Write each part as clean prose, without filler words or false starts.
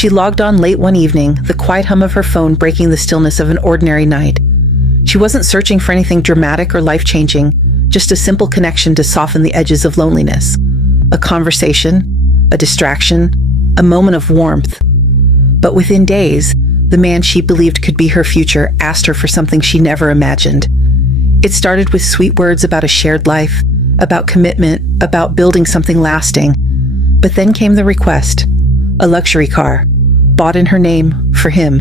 She logged on late one evening, the quiet hum of her phone breaking the stillness of an ordinary night. She wasn't searching for anything dramatic or life-changing, just a simple connection to soften the edges of loneliness. A conversation, a distraction, a moment of warmth. But within days, the man she believed could be her future asked her for something she never imagined. It started with sweet words about a shared life, about commitment, about building something lasting. But then came the request. A luxury car, bought in her name, for him.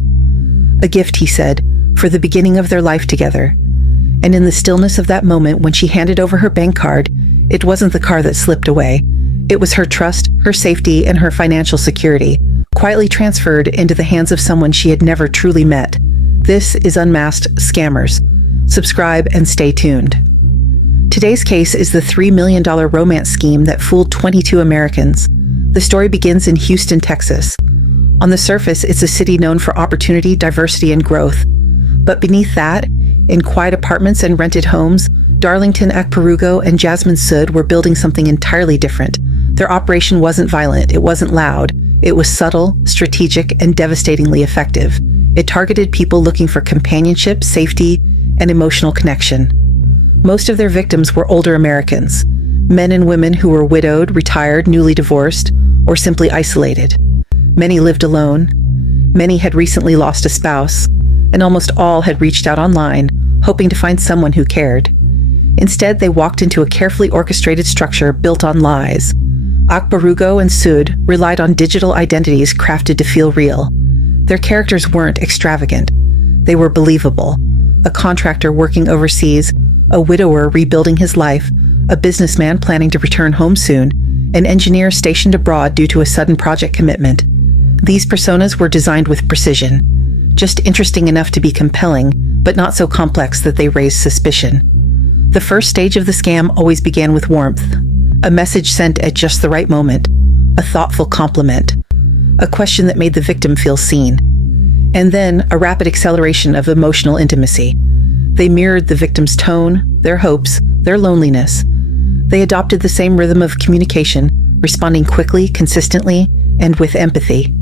A gift, he said, for the beginning of their life together. And in the stillness of that moment, when she handed over her bank card, it wasn't the car that slipped away. It was her trust, her safety, and her financial security, quietly transferred into the hands of someone she had never truly met. This is Unmasked Scammers. Subscribe and stay tuned. Today's case is the $3 million romance scheme that fooled 22 Americans. The story begins in Houston, Texas. On the surface, it's a city known for opportunity, diversity, and growth. But beneath that, in quiet apartments and rented homes, Darlington, Akporugo, and Jasmin Sood were building something entirely different. Their operation wasn't violent, it wasn't loud. It was subtle, strategic, and devastatingly effective. It targeted people looking for companionship, safety, and emotional connection. Most of their victims were older Americans, men and women who were widowed, retired, newly divorced, or simply isolated. Many lived alone. Many had recently lost a spouse, and almost all had reached out online, hoping to find someone who cared. Instead, they walked into a carefully orchestrated structure built on lies. Akporugo and Sood relied on digital identities crafted to feel real. Their characters weren't extravagant. They were believable. A contractor working overseas, a widower rebuilding his life, a businessman planning to return home soon, an engineer stationed abroad due to a sudden project commitment. These personas were designed with precision, just interesting enough to be compelling, but not so complex that they raised suspicion. The first stage of the scam always began with warmth, a message sent at just the right moment, a thoughtful compliment, a question that made the victim feel seen, and then a rapid acceleration of emotional intimacy. They mirrored the victim's tone, their hopes, their loneliness. They adopted the same rhythm of communication, responding quickly, consistently, and with empathy.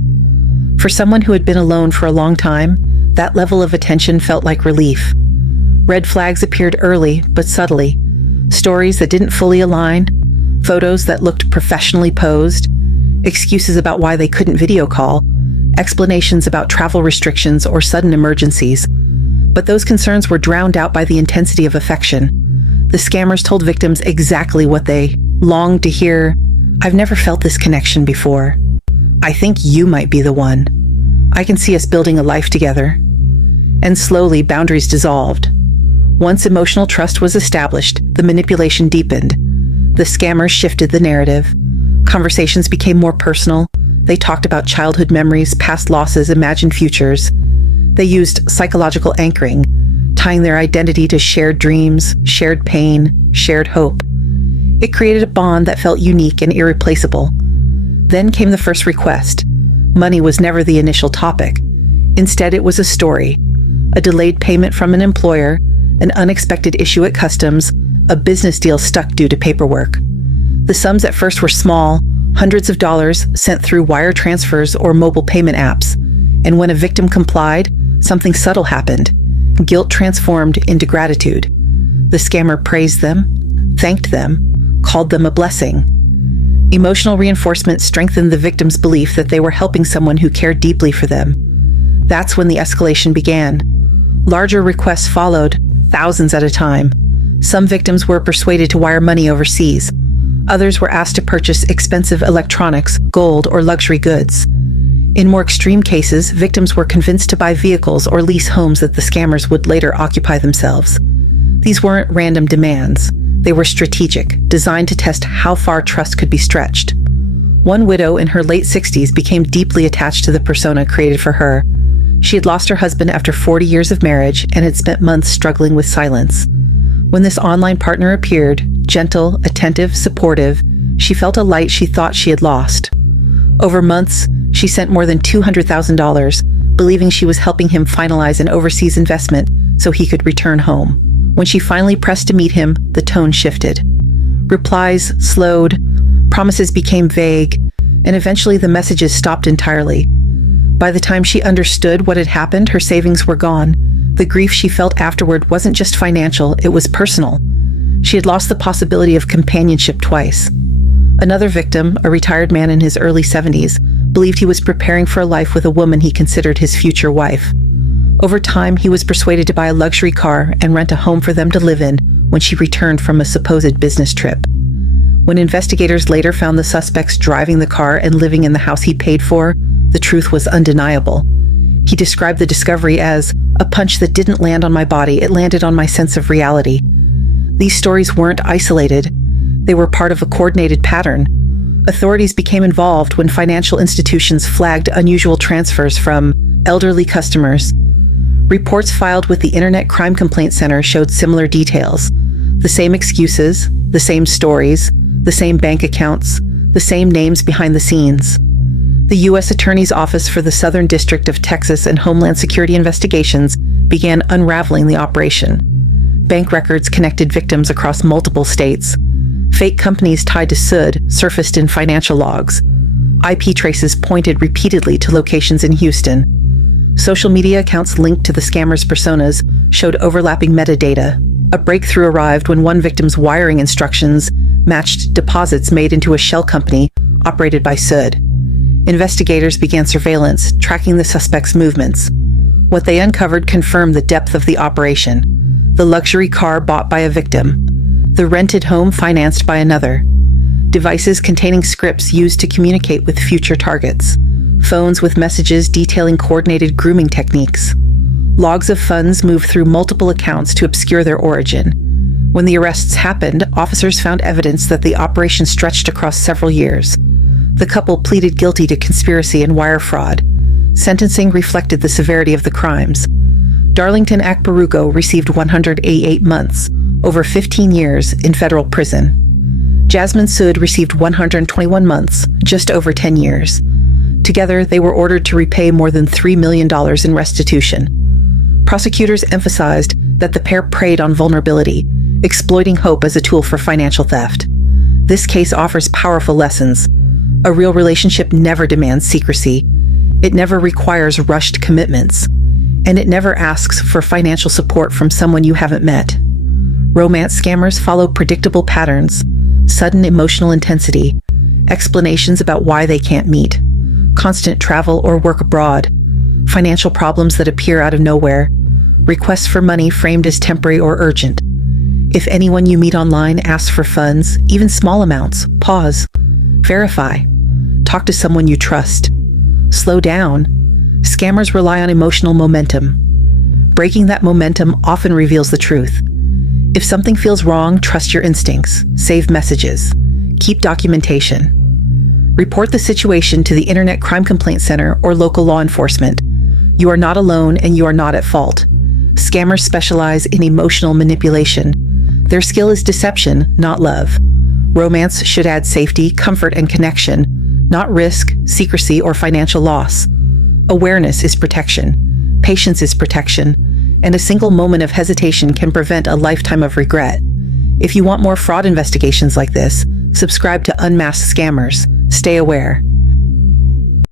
For someone who had been alone for a long time, that level of attention felt like relief. Red flags appeared early, but subtly. Stories that didn't fully align, photos that looked professionally posed, excuses about why they couldn't video call, explanations about travel restrictions or sudden emergencies. But those concerns were drowned out by the intensity of affection. The scammers told victims exactly what they longed to hear. "I've never felt this connection before. I think you might be the one. I can see us building a life together." And slowly, boundaries dissolved. Once emotional trust was established, the manipulation deepened. The scammers shifted the narrative. Conversations became more personal. They talked about childhood memories, past losses, imagined futures. They used psychological anchoring, tying their identity to shared dreams, shared pain, shared hope. It created a bond that felt unique and irreplaceable. Then came the first request. Money was never the initial topic. Instead, it was a story. A delayed payment from an employer, an unexpected issue at customs, a business deal stuck due to paperwork. The sums at first were small, hundreds of dollars sent through wire transfers or mobile payment apps. And when a victim complied, something subtle happened. Guilt transformed into gratitude. The scammer praised them, thanked them, called them a blessing. Emotional reinforcement strengthened the victim's belief that they were helping someone who cared deeply for them. That's when the escalation began. Larger requests followed, thousands at a time. Some victims were persuaded to wire money overseas. Others were asked to purchase expensive electronics, gold, or luxury goods. In more extreme cases, victims were convinced to buy vehicles or lease homes that the scammers would later occupy themselves. These weren't random demands. They were strategic, designed to test how far trust could be stretched. One widow in her late 60s became deeply attached to the persona created for her. She had lost her husband after 40 years of marriage and had spent months struggling with silence. When this online partner appeared, gentle, attentive, supportive, she felt a light she thought she had lost. Over months, she sent more than $200,000, believing she was helping him finalize an overseas investment so he could return home. When she finally pressed to meet him, the tone shifted. Replies slowed, promises became vague, and eventually the messages stopped entirely. By the time she understood what had happened, her savings were gone. The grief she felt afterward wasn't just financial, it was personal. She had lost the possibility of companionship twice. Another victim, a retired man in his early 70s, believed he was preparing for a life with a woman he considered his future wife. Over time, he was persuaded to buy a luxury car and rent a home for them to live in when she returned from a supposed business trip. When investigators later found the suspects driving the car and living in the house he paid for, the truth was undeniable. He described the discovery as a punch that didn't land on my body, it landed on my sense of reality. These stories weren't isolated. They were part of a coordinated pattern. Authorities became involved when financial institutions flagged unusual transfers from elderly customers. Reports filed with the Internet Crime Complaint Center showed similar details. The same excuses, the same stories, the same bank accounts, the same names behind the scenes. The U.S. Attorney's Office for the Southern District of Texas and Homeland Security Investigations began unraveling the operation. Bank records connected victims across multiple states. Fake companies tied to Sood surfaced in financial logs. IP traces pointed repeatedly to locations in Houston. Social media accounts linked to the scammers' personas showed overlapping metadata. A breakthrough arrived when one victim's wiring instructions matched deposits made into a shell company operated by Sood. Investigators began surveillance, tracking the suspect's movements. What they uncovered confirmed the depth of the operation. The luxury car bought by a victim. The rented home financed by another. Devices containing scripts used to communicate with future targets. Phones with messages detailing coordinated grooming techniques. Logs of funds moved through multiple accounts to obscure their origin. When the arrests happened, officers found evidence that the operation stretched across several years. The couple pleaded guilty to conspiracy and wire fraud. Sentencing reflected the severity of the crimes. Darlington Akporugo received 188 months, over 15 years, in federal prison. Jasmin Sood received 121 months, just over 10 years. Together, they were ordered to repay more than $3 million in restitution. Prosecutors emphasized that the pair preyed on vulnerability, exploiting hope as a tool for financial theft. This case offers powerful lessons. A real relationship never demands secrecy. It never requires rushed commitments. And it never asks for financial support from someone you haven't met. Romance scammers follow predictable patterns, sudden emotional intensity, explanations about why they can't meet, constant travel or work abroad, financial problems that appear out of nowhere, requests for money framed as temporary or urgent. If anyone you meet online asks for funds, even small amounts, pause. Verify. Talk to someone you trust. Slow down. Scammers rely on emotional momentum. Breaking that momentum often reveals the truth. If something feels wrong, trust your instincts. Save messages. Keep documentation. Report the situation to the Internet Crime Complaint Center or local law enforcement. You are not alone and you are not at fault. Scammers specialize in emotional manipulation. Their skill is deception, not love. Romance should add safety, comfort, and connection, not risk, secrecy, or financial loss. Awareness is protection. Patience is protection. And a single moment of hesitation can prevent a lifetime of regret. If you want more fraud investigations like this, subscribe to Unmasked Scammers. Stay aware.